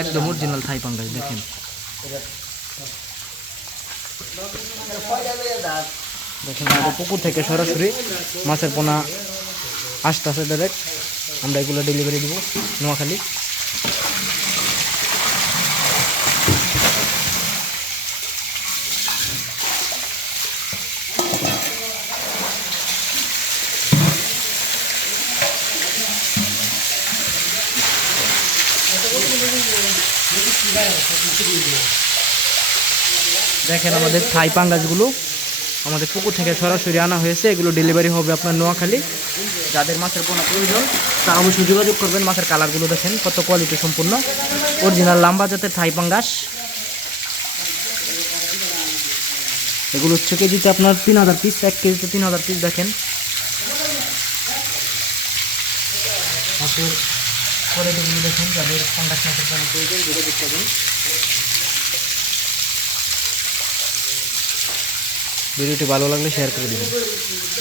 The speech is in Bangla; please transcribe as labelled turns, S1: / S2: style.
S1: একদম অরিজিনাল থাই পাঙ্গাস দেখেন। দেখেন পুকুর থেকে সরাসরি মাছের পোনা আসতে আসে ডাইরেক্ট আমরা এগুলো ডেলিভারি দিব নোয়াখালী। দেখেন আমাদের থাই পাঙ্গাসগুলো, আমাদের পুকুর থেকে সরাসরি আনা হয়েছে, এগুলো ডেলিভারি হবে আপনার নোয়াখালী। যাদের মাছের পোনা প্রয়োজন, তারা অবশ্যই যোগাযোগ করবেন, মাছের কালারগুলো দেখেন কত কোয়ালিটি সম্পূর্ণ। অরিজিনাল লাম্বা জাতের থাই পাঙ্গাস। এগুলো হচ্ছে কেজিতে আপনার তিন হাজার পিস এক কেজিতে তিন হাজার পিস দেখেন। মাছের দেখুন দেখুন, যাদের পাঙ্গাস মাছের পোনা প্রয়োজন, যোগাযোগ করবেন ভিডিওটি ভালো লাগলে শেয়ার করে দিবেন।